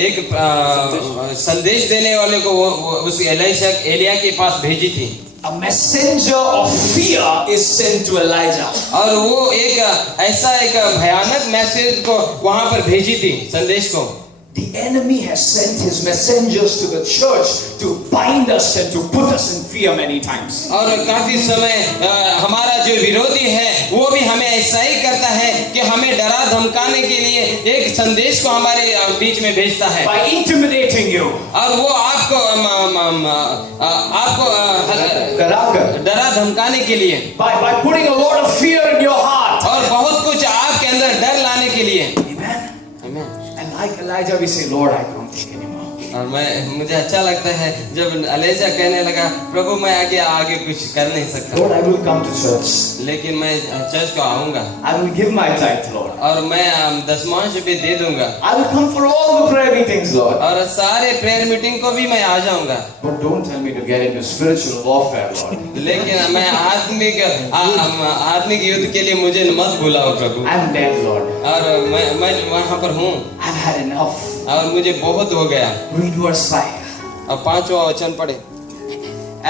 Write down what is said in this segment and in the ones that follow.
एक संदेश देने वाले को वो उस एलिया के पास भेजी थी। A messenger of fear is sent to Elijah. और वो एक ऐसा एक भयानक मैसेज को वहां पर भेजी थी, संदेश को। The enemy has sent his messengers to the church to bind us and to put us in fear many times. और काफी समय हमारा जो विरोधी है वो भी हमें ऐसा ही करता है कि हमें डरा धमकाने के लिए एक संदेश को हमारे बीच में भेजता है। By intimidating you. और वो आपको डरा धमकाने के लिए। By putting a lot of fear in your heart. और बहुत कुछ आपके अंदर डर लाने के लिए। Amen. Amen. And like Elijah, we say, Lord, I can't take anymore. और मुझे अच्छा लगता है जब एलिशा कहने लगा, प्रभु मैं आगे कुछ कर नहीं सकता। Lord, I will come to church. लेकिन मैं चर्च को आऊंगा। I will give my tithe, Lord. और मैं दशमांश भी दे दूंगा। I will come for all the prayer meetings, Lord. और सारे प्रेयर मीटिंग को भी मैं आ जाऊंगा। But don't tell me to get into spiritual warfare, Lord. लेकिन मैं आत्मिक युद्ध के लिए मुझे मत बुलाओ प्रभु। I'm dead, Lord. और मैं वहाँ पर हूँ। I've had enough. और मुझे बहुत हो गया। Read verse 5. अब 5वां वचन पढ़े।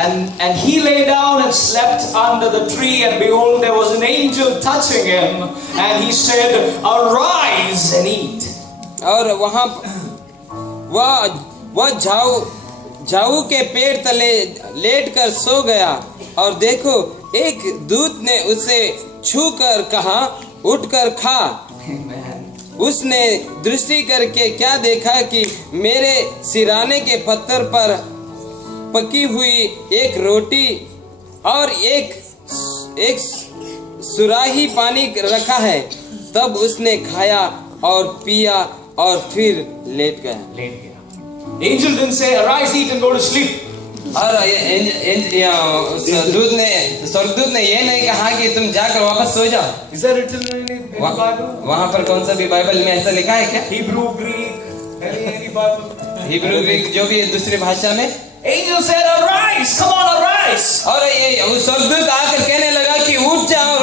And he lay down and slept under the tree, and behold, there was an angel touching him, and he said, Arise and eat. और वहाँ वह झाऊ के पेड़ तले लेटकर सो गया, और देखो एक दूत ने उसे छू कर कहा, उठकर खा। उसने दृष्टि करके क्या देखा कि मेरे सिराने के पत्थर पर पकी हुई एक रोटी और एक सुराही पानी रखा है। तब उसने खाया और पिया और फिर लेट गया। Angel didn't say, Arise, eat and go to sleep. और स्वर्गदूत ने ये नहीं कहा कि तुम जाकर वापस सो जाओ। Is that written in the Bible? वहाँ पर कौन सा भी बाइबल में ऐसा लिखा है क्या? Hebrew, Greek, any Bible? Hebrew Greek जो भी है दूसरी भाषा में। Angel said, Arise, come on, arise. और ये उस स्वर्गदूत आकर कहने लगा कि उठ जाओ,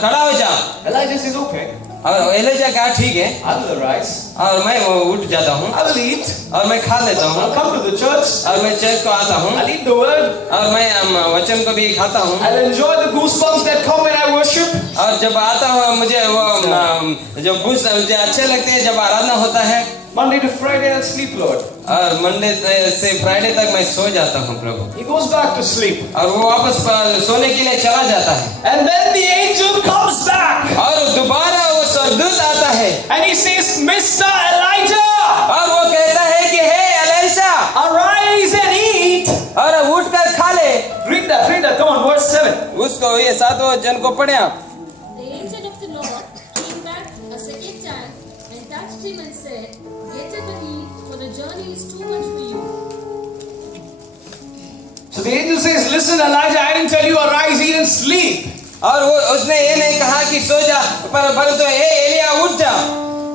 खड़ा हो जाओ। Elijah says, Okay. और एलिशा कहा ठीक है, I will arise. और मैं उठ जाता हूँ, I will eat. और मैं खा लेता हूँ, I'll come to the church. और मैं चर्च को आता हूँ, I'll eat the word. और मैं वचन को भी खाता हूँ, I'll enjoy the goosebumps that come when I worship. और जब आता हूँ मुझे वो जो मुझे अच्छे लगते हैं जब आराधना होता है। Monday to Friday I'll sleep, Lord. और मंडे से फ्राइडे तक मैं सो जाता हूँ प्रभु। He goes back to sleep. और वो वापस सोने के लिए चला जाता है। And then the angel comes back. और दोबारा वो स्वर्गदूत आता है। And he says, Mr. Elijah. और वो कहता है कि हे एलिशा, Arise and eat. और उठकर खा ले। Read that. Come on, verse 7. उसको ये 7वां वचन को पढ़े आप। The angel of the Lord came back a second time and touched him and said, Get up and eat, for the journey is too much for you. So the angel says, Listen, Elijah, I didn't tell you arise, eat and sleep. और वो उसने ये नहीं कहा कि सो जा, परंतु हे एलिया उठ जा।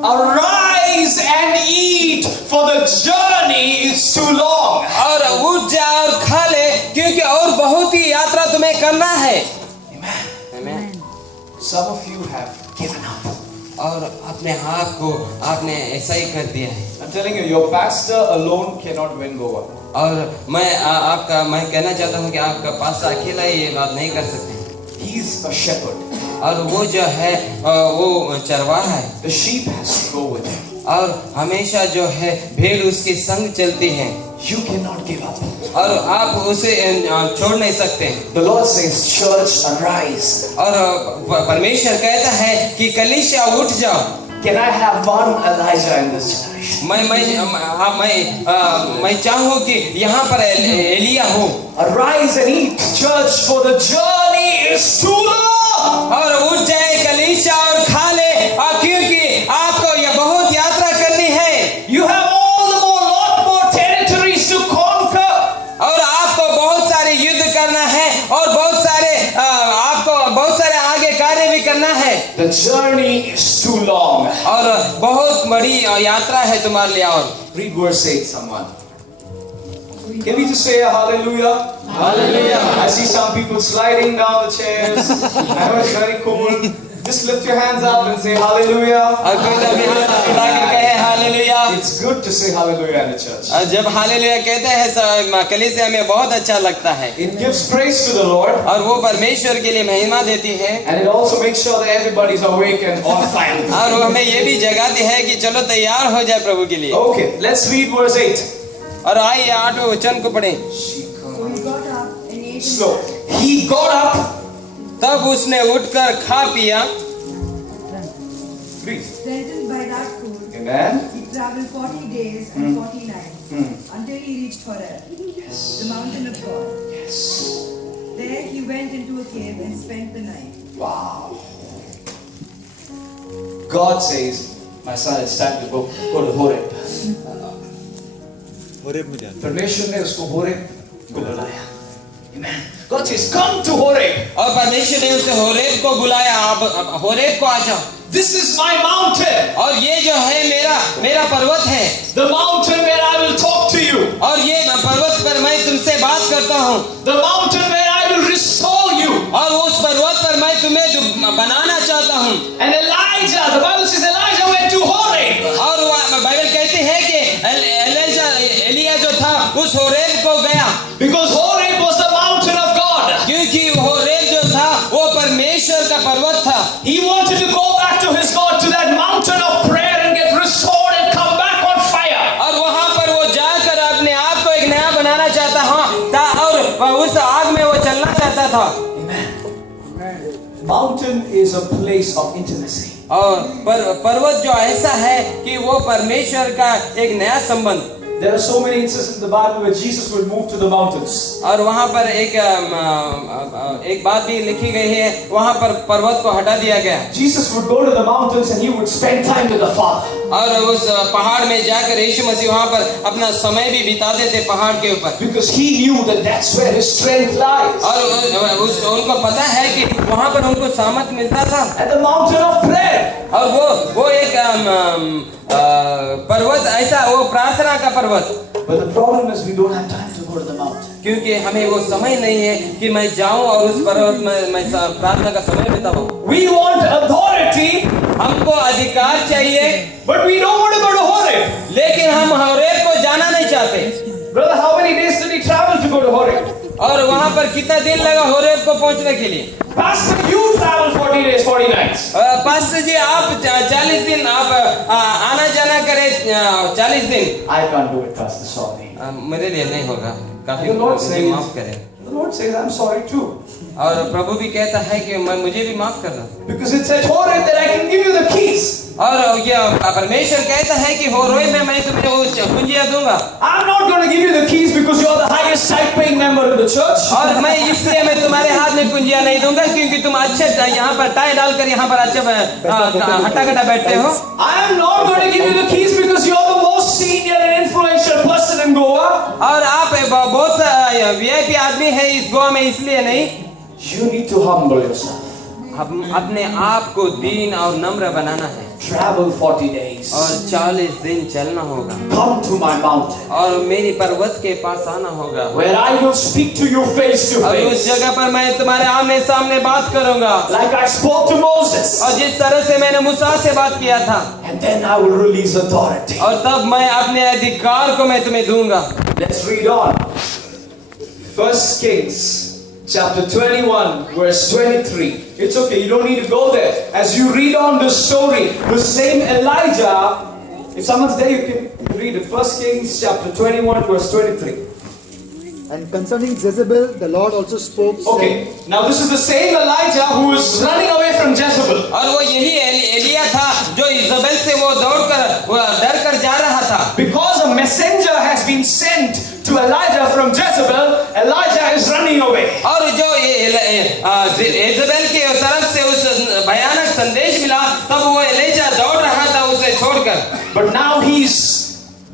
Arise and eat, for the journey is too long. और उठ जा और खा ले, क्योंकि और बहुत ही यात्रा तुम्हें करना है। Amen. Some of you have given up. और अपने आप को आपने ऐसा ही कर दिया है। I'm telling you, your pastor alone cannot win Goa. और मैं कहना चाहता हूँ कि आपका पास्टर अकेला ये बात नहीं कर सकते। He is a shepherd. और वो जो है वो चरवाहा है। The sheep has to go with him. और हमेशा जो है भेड़ उसके संग चलती है। You cannot give up. और आप उसे छोड़ नहीं सकते। The Lord says, Church, arise. और परमेश्वर कहता है कि कलीसिया उठ जाओ। Can I have one Elijah in this generation? मैं चाहूँ कि यहाँ पर एलिया हो। Arise and eat, church, for the journey is too long. और उठ जाए कलीसिया और खा ले, क्योंकि आपको यह बहुत यात्रा करनी है। You have lot more territories to conquer. और आपको बहुत सारे युद्ध करना है और आपको बहुत सारे आगे कार्य भी करना है। The journey is too long. और बहुत बड़ी यात्रा है तुम्हारे लिए। और read verse 8, someone. Can we just say a hallelujah? Hallelujah. I see some people sliding down the chairs. I know it's very cool. Just lift your hands up and say hallelujah. और कोई भी हाथ उठाकर कहे hallelujah. It's good to say hallelujah in the church. जब hallelujah कहते हैं कलीसिया में बहुत अच्छा लगता है It gives praise to the Lord, और वो परमेश्वर के लिए महिमा देती है and it also makes sure that everybody's awake and on fire. और वो हमें ये भी जगाती है कि चलो तैयार हो जाए प्रभु के लिए। Okay, let's read verse 8. और आइए 8वें वचन को पढ़ें। So he got up and ate Slow. He got up. तब उसने उठकर खा पिया। Read. strengthened by that food. Amen. He traveled 40 days and 40 nights until he reached Horeb, the mountain of God. Yes. There he went into a cave and spent the night. Wow. God says, my son, it's time to go to Horeb. परमेश्वर ने उसको Horeb को बुलाया। Amen. God says, come to Horeb. और परमेश्वर ने उसे Horeb को बुलाया। अब होरेब को आ जाओ। This is my mountain. और ये जो है मेरा पर्वत है। The mountain where I will talk to you. और ये पर्वत पर मैं तुमसे बात करता हूँ। The mountain where I will restore you. और उस पर्वत पर मैं तुम्हें बनाना चाहता हूँ। And Elijah, the Bible says Elijah went to Horeb. और बाइबल कहती है कि एलिया जो था उस होरेब को गया। Because Horeb was the mountain of God. क्योंकि होरेब जो था वो परमेश्वर का पर्वत था। He wanted to go back to his God, to that mountain of prayer and get restored and come back on fire. और वहाँ पर वो जाकर अपने आप को एक नया बनाना चाहता था और उस आग में वो चलना चाहता था। Amen. Mountain is a place of intimacy. और पर्वत जो ऐसा है कि वो परमेश्वर का एक नया संबंध। There are so many instances in the Bible where Jesus would move to the mountains. और वहाँ पर एक बात भी लिखी गई है, वहाँ पर पर्वत को हटा दिया गया। Jesus would go to the mountains and he would spend time with the Father. और उस पहाड़ में जाकर यीशु मसीह वहाँ पर अपना समय भी बिताते थे पहाड़ के ऊपर। Because he knew that that's where his strength lies. और उनको पता है कि वहाँ पर उनको सामर्थ मिलता था। At the mountain of prayer. और वो एक पर्वत ऐसा, वो प्रार्थना का पर्वत। But the problem is we don't have time to go to the mountain. क्योंकि हमें वो समय नहीं है कि मैं जाऊं और उस पर्वत में मैं प्रार्थना का समय बिताऊं। We want authority, हमको अधिकार चाहिए, but we don't want to go to Horeb. लेकिन हम होरेब को जाना नहीं चाहते। Brother, how many days did he travel to go to Horeb? और वहाँ पर कितना दिन लगा होरेब को पहुँचने के लिए? Pastor, you travel 40 days, 40 nights. Pastor जी आप 40 दिन आप आना जाना करें 40 दिन। I can't do it, Pastor, sorry. मेरे लिए नहीं होगा, काफी The Lord मुझे says- माफ करें। The Lord says, I'm sorry too. और प्रभु भी कहता है कि मुझे भी माफ करना। Because it's at Horeb that I can give you the keys. और ये परमेश्वर कहता है कि होरेब में मैं तुम्हें वो कुंजियां दूंगा। I'm not going to give you the keys because you're the highest type paying member in the church. और मैं इसलिए मैं तुम्हारे हाथ में कुंजियां नहीं दूंगा क्योंकि तुम अच्छे यहाँ पर टाई डालकर यहाँ पर अच्छे हट्टा कट्टा बैठते हो। I am not going to give you the keys because you're the most senior and influential person in Goa. और आप बहुत VIP आदमी है इस गोवा में, इसलिए नहीं। You need to humble yourself. अपने आप को दीन और नम्र बनाना है। Travel 40 days. और 40 दिन चलना होगा। Come to my mountain. और मेरी पर्वत के पास आना होगा। Where I will speak to you face to और उस face. जगह पर मैं तुम्हारे आमने सामने बात करूंगा। Like I spoke to Moses. और जिस तरह से मैंने मूसा से बात किया था। And then I will release authority. और तब मैं अपने अधिकार को मैं तुम्हें दूंगा। Let's read on. 1 Kings chapter 21 verse 23. It's okay, you don't need to go there. As you read on the story, the same Elijah, if someone's there you can read it. 1 Kings chapter 21 verse 23. And concerning Jezebel, the Lord also spoke, saying, Okay, now this is the same Elijah who is running away from Jezebel. और वो यही एलिया था जो Jezebel से वो डर कर जा रहा था। Because a messenger has been sent to Elijah from Jezebel, Elijah is running away. और जो इजबेल के तरफ से उस भयानक संदेश मिला, तब वो एलिया दौड़ रहा था उसे छोड़कर। But now he's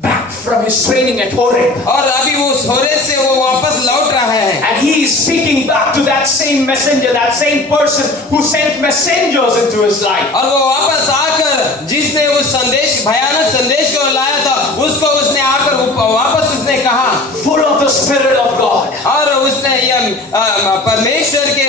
back from his training at Horeb. और अभी वो होरेब से वो वापस लौट रहा है। And he is speaking back to that same messenger, that same person who sent messengers into his life. और वो वापस आकर जिसने उस संदेश भयानक संदेश को लाया था उसको उसने आकर वापस उसने कहा, Full of the Spirit of God. और उसने ये परमेश्वर के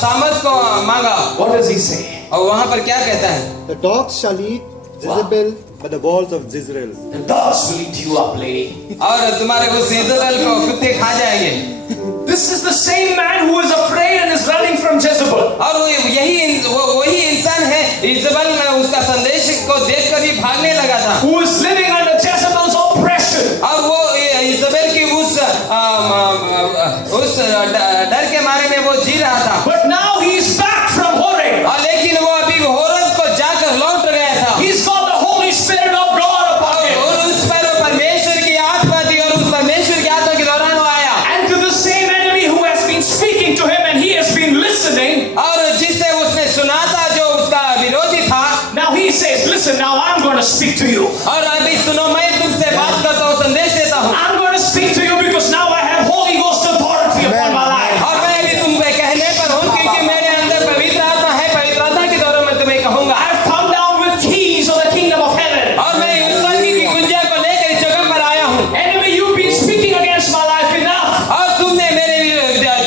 सामर्थ को मांगा। What does he say? और वहाँ पर क्या कहता है? The dogs shall eat Jezebel by the walls of Jezreel. The dogs will eat you up, lady. और तुम्हारे उस इज़बेल को कुत्ते खा जाएंगे। This is the same man who is afraid and is running from Jezebel. और वही इंसान है इज़बेल में उसका संदेश को देखकर ही भागने लगा था। Who is living under Jezebel's oppression. और वो इज़बेल की उस डर के मारे में वो जी रहा था। But now he is back from Horeb. और लेकिन वो अभी होरेब को जाकर लौट गया था। He's got the Holy Spirit of God upon him. और उस पर परमेश्वर की आत्मा थी और उस परमेश्वर की आत्मा के दौरान वो आया। And to the same enemy who has been speaking to him and he has been listening. और जिसे उसने सुना था जो उसका विरोधी था। Now he says, listen, now I'm going to speak to you. और अभी सुनो मैं तुमसे बात करता हूँ संदेश देता हूँ। I'm going to speak to you because now I have Holy Ghost authority upon my life. और मैं अभी तुम पे कहने पर हूँ क्योंकि मेरे अंदर पवित्र आत्मा है। पवित्र आत्मा के दौरान मैं तुम्हें कहूँगा। I've come down with keys of the kingdom of heaven. और मैं उस स्वर्ग की कुंजिया को लेकर इस जगह पर आया हूँ। Enemy, you've been speaking against my life enough. और तुमने मेरे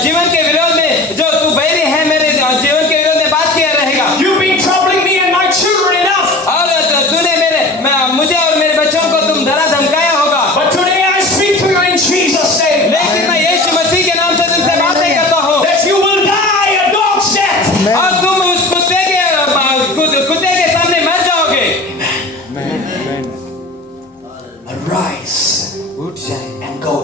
जीवन के विरोध में जो तू बैरी है मेरे जीवन के विरोध में बात किया रहेगा। You've been troubling me and my children enough. और तूने मुझे और मेरे बच्चों को तुम डरा धमकाया होगा। But today I speak to you in Jesus' name. लेकिन मैं यीशु मसीह के नाम से तुमसे बातें करता हूँ। That you will die a dog's death. और तुम उस कुत्ते के सामने मर जाओगे। Arise उठ जाए and go.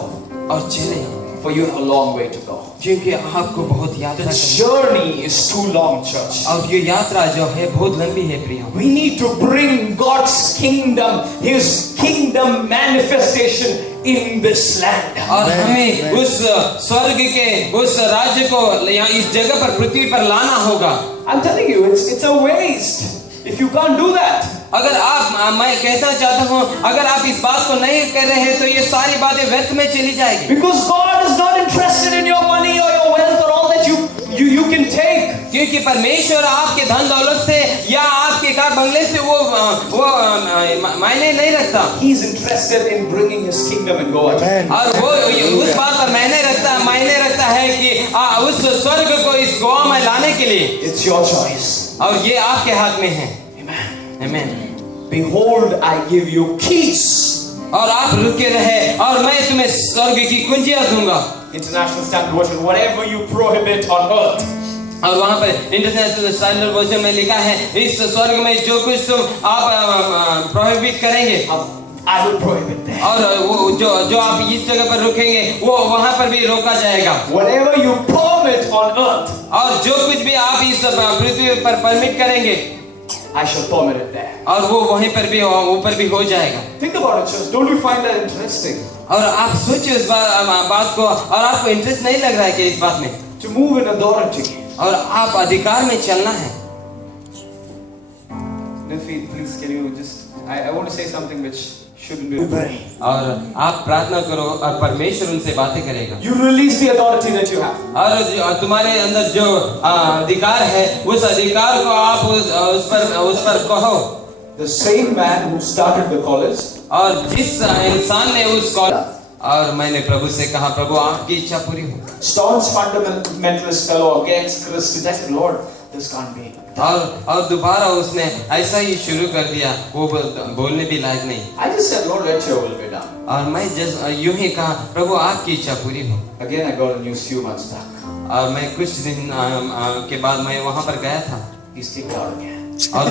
और चले For you have a long way to go. क्योंकि आपको बहुत यात्रा The करनी journey is too long, church. है। और ये यात्रा जो है बहुत लंबी है प्रिय। We need to bring God's kingdom, His kingdom manifestation in this land. और हमें उस स्वर्ग के उस राज्य को यहाँ इस जगह पर पृथ्वी पर लाना होगा। I'm telling you, it's a waste if you can't do that. अगर मैं कहना चाहता हूँ अगर आप इस बात को नहीं कर रहे हैं तो ये सारी बातें व्यर्थ में चली जाएगी। Because God is not interested in your money or your wealth or all that you can take. क्योंकि परमेश्वर आपके धन दौलत से या आपके कार बंगले से वो मायने नहीं रखता। He is interested in bringing His kingdom and go ahead. Amen. और वो उस बात पर मायने रखता है कि उस स्वर्ग को इस गोवा में लाने के लिए। It's your choice. और ये आपके हाथ में है। Amen. आमीन। Behold, I give you keys. और आप रुके रहे और मैं तुम्हें स्वर्ग की कुंजियां दूंगा। International Standard Version, whatever you prohibit on earth. और वहाँ पर इंटरनेशनल स्टैंडर्ड वर्जन में लिखा है इस स्वर्ग में जो कुछ तुम आप प्रोहिबिट करेंगे I will prohibit that. और वो जो आप इस जगह पर रुकेंगे वो वहाँ पर भी रोका जाएगा। Whatever you permit on earth, और जो कुछ भी आप इस पृथ्वी पर परमिट करेंगे I shall permit it there. और वो वहीं पर भी ऊपर भी हो जाएगा। Think about it, church. Don't you find that interesting? और आप सोचिए उस बात को और आपको इंटरेस्ट नहीं लग रहा है कि इस बात में To move in authority. और आप अधिकार में चलना है। Nephi, please, can you just? I want to say something which shouldn't be. और आप प्रार्थना करो और परमेश्वर उनसे बातें करेगा। You release the authority that you have. और तुम्हारे अंदर जो अधिकार है उस अधिकार को आप उस पर कहो। The same man who started the college. और जिस इंसान ने उस और मैंने प्रभु से कहा प्रभु आपकी इच्छा पूरी हो। Staunch fundamentalist fellow against Christianity. Lord, this can't be. और दोबारा उसने ऐसा ही शुरू कर दिया वो बोलने भी लायक नहीं। I just said, Lord, let your will be done. और मैं यूं ही कहा प्रभु आपकी इच्छा पूरी हो। Again, I got a news few months back. और मैं कुछ दिन के बाद मैं वहाँ पर गया था। He's kicked out again. और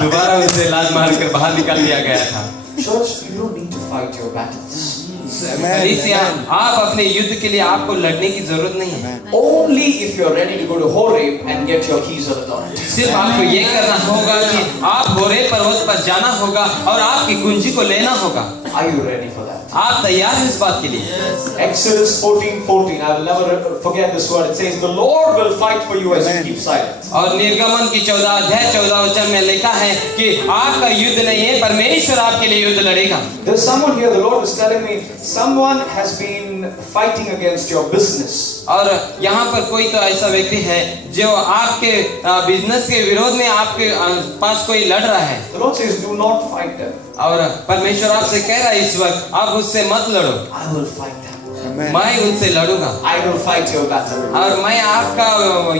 दोबारा उसे लात मार कर बाहर निकाल दिया गया था। Church, you don't need to fight your battles. कलीसिया आप अपने युद्ध के लिए आपको लड़ने की जरूरत नहीं है। Only if you're ready to go to Horeb and get your keys of authority. सिर्फ आपको ये करना होगा कि आप होरेब पर्वत पर जाना होगा और आपकी कुंजी को लेना होगा। Are you ready for that? आप तैयार हैं इस बात के लिए? Exodus 14:14. I will never forget this word. It says, "The Lord will fight for you as you keep silent." और निर्गमन की 14 वचन में लिखा है कि आपका युद्ध नहीं है परमेश्वर आपके लिए युद्ध लड़ेगा। There's someone here. The Lord was telling me, someone has been fighting against your business. और यहाँ पर कोई तो ऐसा व्यक्ति है जो आपके बिजनेस के विरोध में आपके पास कोई लड़ रहा है। The Lord says, "Do not fight them. और परमेश्वर आपसे कह रहा है इस वक्त आप उससे मत लड़ो। I will fight them." मैं उनसे लड़ूंगा I will fight your battle. और मैं आपका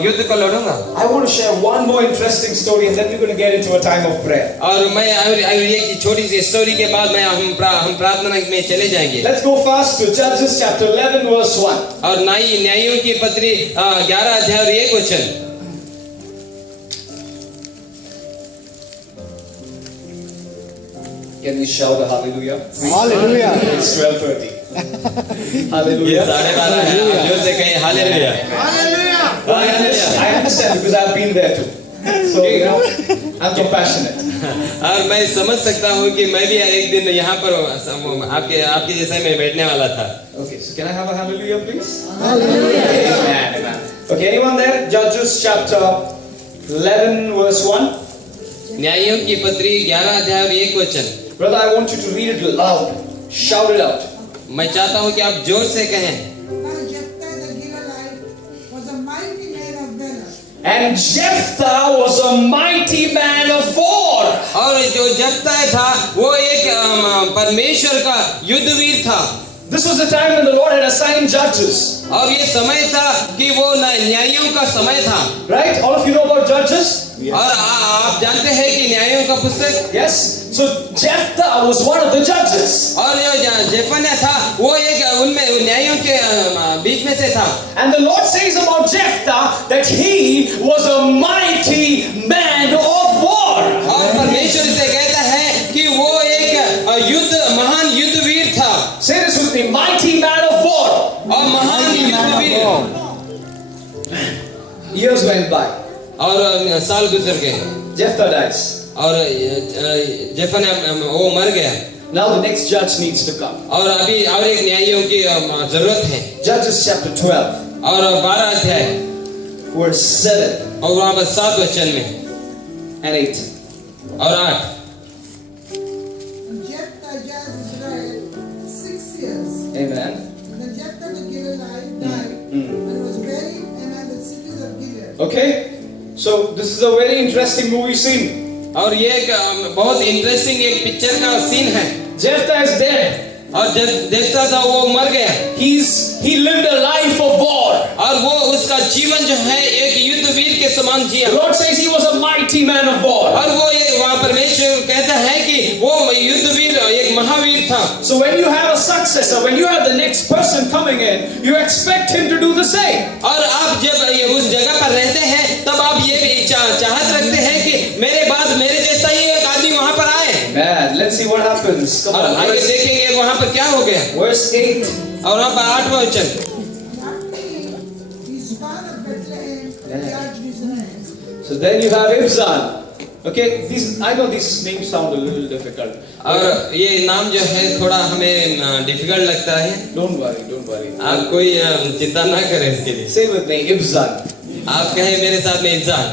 युद्ध को लड़ूंगा। I want to share one more interesting story and then we're going to get into a time of prayer. और मैं और एक छोटी सी स्टोरी के बाद मैं हम प्रार्थना में चले जाएंगे। Let's go fast to Judges chapter 11 verse 1. और न्यायों की पत्री 11 अध्याय और 1 वचन। Can we shout a hallelujah? Hallelujah. It's 12:30. ये Hallelujah. 12:30 है। आप जोर से कहें hallelujah. I understand because I've been there too. So, you know, I'm compassionate. और मैं समझ सकता हूँ कि मैं भी एक दिन यहाँ पर आपके जैसे मैं बैठने वाला था। Okay, so can I have a hallelujah, please? Hallelujah. Amen, amen. Okay, anyone there? Judges chapter 11 verse 1. न्यायों की पत्री 11 अध्याय और 1 वचन। Brother, I want you to read it loud. Shout it out. मैं चाहता हूँ कि आप जोर से कहें। Now Jephthah the Gileadite was a mighty man of valor. And Jephthah was a mighty man of war. और जो जफ्ता था वो एक परमेश्वर का युद्धवीर था। This was the time when the Lord had assigned judges. और ये समय था कि वो न्यायों का समय था। Right? All of you know about judges? और आप जानते हैं कि न्यायों का पुस्तक। Yes. So Jephthah was one of the judges. और जो जेफन्याह था वो एक उनमें न्यायों के बीच में से था। And the Lord says about Jephthah that he was a mighty man of war. और परमेश्वर से कहता है कि वो एक महान युद्धवीर था। Say this with me, mighty man of war. और महान युद्धवीर। Years went by. और साल गुजर गए। Jephthah dies. और जेफन्याह वो मर गया। Now the next judge needs to come. और अभी और एक न्यायियों की जरूरत है। Judges chapter 12 और 12 अध्याय verse 7 और वहाँ पर 7 वचन में and 8. और 8। And Jephthah judged Israel 6 years. Amen. And then Jephthah the Gileadite died and was buried in the cities of Gilead. Okay? So this is a very interesting movie scene. और ये एक बहुत इंटरेस्टिंग एक picture का scene है। Jephthah is dead. और जैसा था वो मर गया। He lived a life of war. और वो उसका जीवन जो है एक युद्धवीर के समान जिया। The Lord says he was a mighty man of war. और वो ये वहाँ परमेश्वर कहता है कि वो युद्धवीर एक महावीर था। So when you have a successor, when you have the next person coming in, you expect him to do the same. और आप जब उस जगह पर रहते हैं तब आप ये भी चाहत रखते हैं कि मेरे बाद मेरे जैसा ही एक आदमी वहाँ पर आए। Man, let's see what happens. Come और on. आगे देखेंगे वहाँ पर क्या हो गया। Verse 8. और वहाँ पर 8वां वचन। After his father Bethlehem judged Israel. So then you have Ibzan. Okay, I know these names sound a little difficult. और ये नाम जो है थोड़ा हमें डिफिकल्ट लगता है। Don't worry. आप कोई चिंता ना करें इसके लिए। Say with me, Ibzan. आप कहें मेरे साथ में इंसान।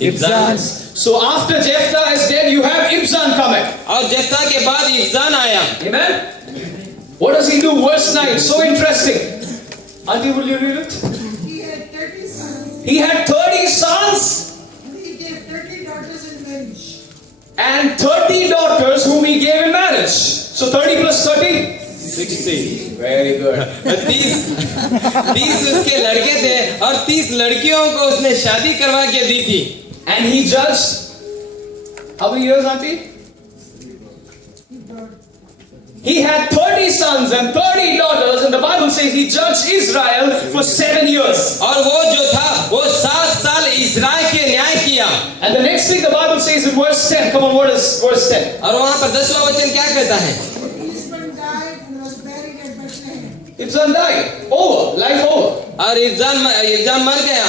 Ibzan. So after Jephthah is dead, you have Ibzan coming. और जेफ्ता के बाद इंसान आया। Amen. What does he do? Verse 9. So interesting. Auntie, will you read it? He had 30 sons. He had 30 sons And he gave 30 daughters in marriage. and 30 daughters whom he gave in marriage. So 30 plus 30? 60। Very good. 30 उसके लड़के थे और 30 लड़कियों को उसने शादी करवा के दी थी। And he judged how many years, Auntie? He had 30 sons and 30 daughters, and the Bible says he judged Israel for 7 years. और वो जो था वो 7 साल इस्राएल के न्याय किया। And the next thing the Bible says in verse 10. Come on, what is verse 10? और वहाँ पर 10वां वचन क्या कहता है? His husband died and was buried at Bethlehem. Ibzan died. Over. Life over. और इंसान मर गया।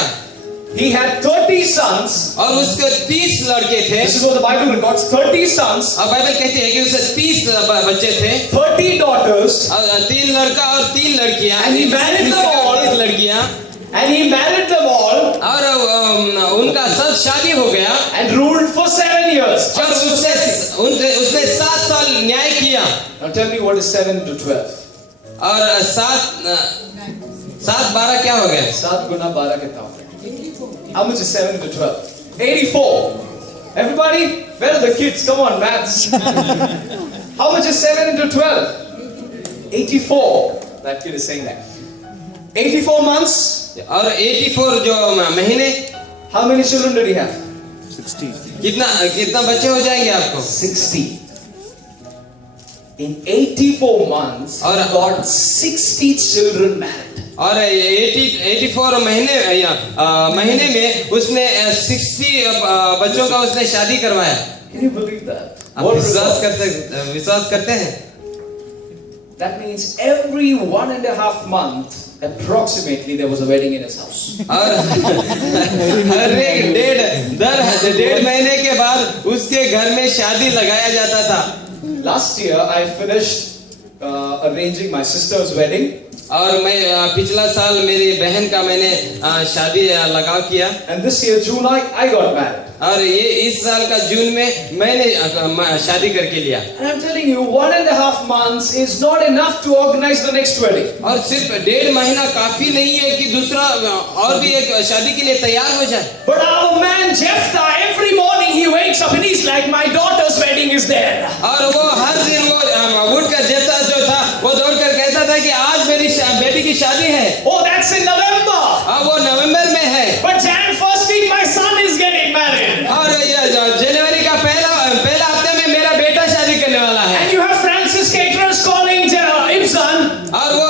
He had 30 sons. और उसके 30 लड़के थे। This is what the Bible records. 30 sons. और बाइबल कहती है कि उसे 30 बच्चे थे। 30 daughters. और 3 लड़का और 3 लड़कियां। And he married them all. 30 लड़कियां। And he married them all. और उनका सब शादी हो गया। And ruled for 7 years. और उसने 7 साल न्याय किया। Now tell me what is 7 to 12. और 7 12 क्या हो गया? 7 गुना 12 कितना होता है? How much is 7 to 12? 84. Everybody? Where are the kids? Come on, maths. How much is 7 into 12? 84. That kid is saying that. 84 months. और 84 जो महीने, How many children did he have? कितना बच्चे हो जाएंगे आपको? 60. In 84 months, और he got 60 children married. और 84 महीने में उसने 60 बच्चों का उसने शादी करवाया। Can you believe that? आप What विश्वास करते हैं? That means every 1.5 months, approximately, there was a wedding in his house. और हर एक डेढ़ महीने के बाद उसके घर में शादी लगाया जाता था। Last year, I finished arranging my sister's wedding. और मैं पिछला साल मेरी बहन का मैंने शादी लगाव किया। And this year, June, I got married. और ये इस साल का जून में मैंने शादी करके लिया। And I'm telling you, 1.5 months is not enough to organize the next wedding. और सिर्फ डेढ़ महीना काफी नहीं है कि दूसरा और भी एक शादी के लिए तैयार हो जाए। But our man Jephthah, every morning he wakes up and he's like, my daughter's wedding is there. और वो हर दिन वो उठकर जेफ्था जो था वो दौड़कर कहता था कि आज मेरी बेटी की शादी है। Oh, that's in November. वो नवंबर में है। But Jan first week, my son is getting married. और ये जनवरी का पहला हफ्ते में मेरा बेटा शादी करने वाला है। And you have Francis caterers calling Ibzan. और वो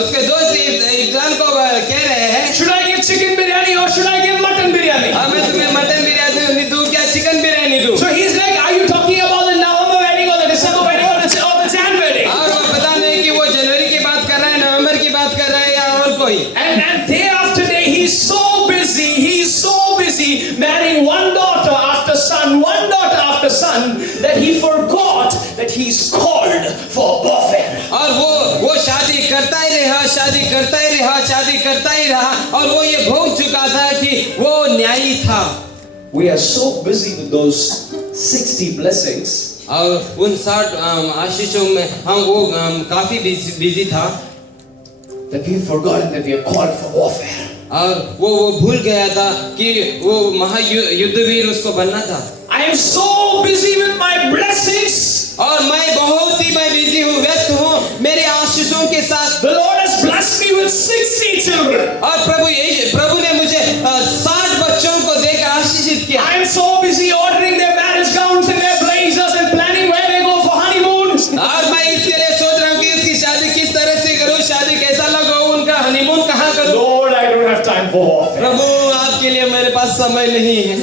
उसके दोस्त इब्जान को कह रहे हैं, Should I give chicken biryani or should I give mutton biryani? मैं तुम्हें मटन बिरयानी दूं क्या चिकन बिरयानी दूं? So he's like, are you talking about the November wedding or the December wedding or the Jan wedding? और वो पता नहीं कि वो जनवरी की बात कर रहा है, नवंबर की बात कर रहा है या और कोई। And day after day, he's so busy marrying one daughter after son, that he forgot that he's called for warfare. और वो शादी करता ही रहा और वो ये भूल चुका था कि वो न्यायी था। We are so busy with those 60 blessings. और उन 60 आशीषों में वो काफी बिजी था That we've forgotten that we are called for warfare. और वो भूल गया था कि वो महायुद्धवीर उसको बनना था। I am so busy with my blessings. और मैं बहुत ही बिजी हूँ, व्यस्त हूँ मेरे आशीषों के साथ। The Lord has blessed me with 60 children. और प्रभु ने मुझे 60 बच्चों को देकर आशीषित किया। I am so busy ordering their marriage gowns and their blazers and planning where they go for honeymoon. और मैं इसके लिए सोच रहा हूँ कि इसकी शादी किस तरह से करूँ, शादी कैसा लगाऊँ, उनका हनीमून कहाँ करूँ। Lord, I don't have time for warfare. प्रभु आपके लिए मेरे पास समय नहीं है।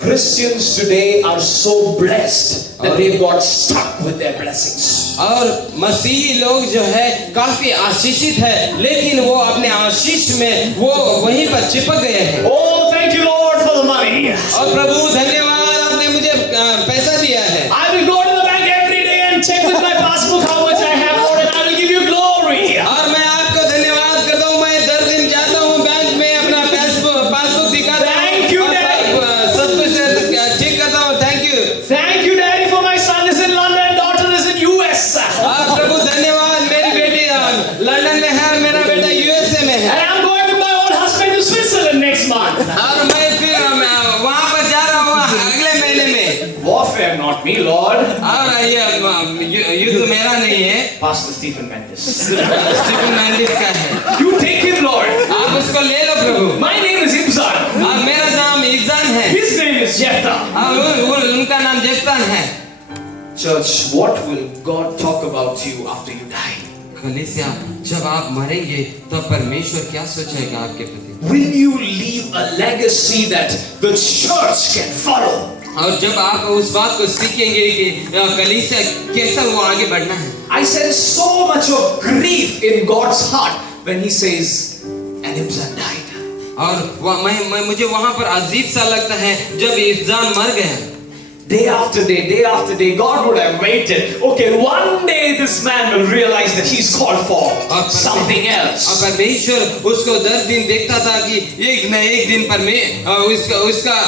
Christians today are so blessed that they've got stuck with their blessings. और मसीही लोग जो है काफी आशीषित है, लेकिन वो अपने आशीष में वो वहीं पर चिपक गए हैं। Oh, thank you, Lord, for the money. और प्रभु धन्यवाद, आपने मुझे पैसा दिया है। I will go to the bank every day and check with my passbook how much I have, Lord, and I will give you glory. और मैं आपको धन्यवाद करता हूँ, मैं दर दिन जाता हूँ बैंक में अपना पासबुक दिखाता हूँ। Thank you, Daddy. सब कुछ ठीक करता हूँ। Thank you, Daddy, for my son is in London, daughter is in US. प्रभु धन्यवाद, मेरी बेटी लंदन में है, मेरा बेटा यूएसए में है। And I'm going with my old husband to Switzerland next month. और मैं फिर वहाँ पर जा रहा हूँ अगले महीने में। Warfare, not me, Lord. और ये युद्ध मेरा नहीं है, Pastor Stephen Mendes. Stephen Mendes का है। You take him, Lord. आप उसको ले लो प्रभु। My name is Ibzan. और मेरा नाम इब्जान है। His name is Jephthah. और उनका नाम जेफ्तान है। Church, what will God talk about you after you die? कलीसिया, जब आप मरेंगे तब परमेश्वर क्या सोचेगा आपके प्रति? Will you leave a legacy that the church can follow? और जब आप उस बात को सीखेंगे कि कलीसिया कैसा वो आगे बढ़ना है। I sense so much of grief in God's heart when He says, "And Ibzan died." और मुझे वहाँ पर अजीब सा लगता है जब इब्जान मर गया। Day after day, God would have waited. Okay, one day this man will realize that he's called for something else. और परमेश्वर उसको दर दिन देखता था कि एक न एक दिन पर उसका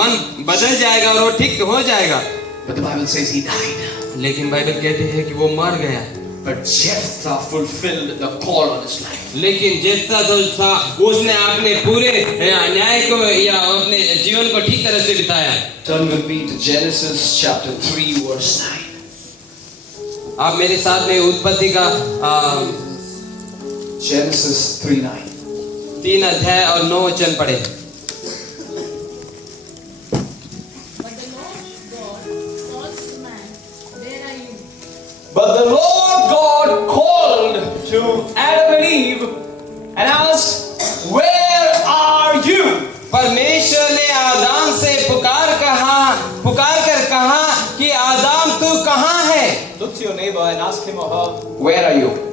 मन बदल जाएगा और वो ठीक हो जाएगा। But the Bible says he died. लेकिन बाइबल कहते हैं कि वो मर गया। But Jephthah fulfilled the call on his life. लेकिन जेफ्ता जो था उसने अपने पूरे न्याय को या अपने जीवन को ठीक तरह से बिताया। Turn with me to Genesis chapter 3 verse 9. आप मेरे साथ में उत्पत्ति का Genesis 3:9. 3 अध्याय और 9 वचन पढ़े। But the Lord God called, But the Lord God called where are you? to Adam and Eve and asked, "Where are you?" परमेश्वर ने आदाम से पुकार कर कहा कि आदाम तू कहाँ है? Look to your neighbor and ask him or her, "Where are you?"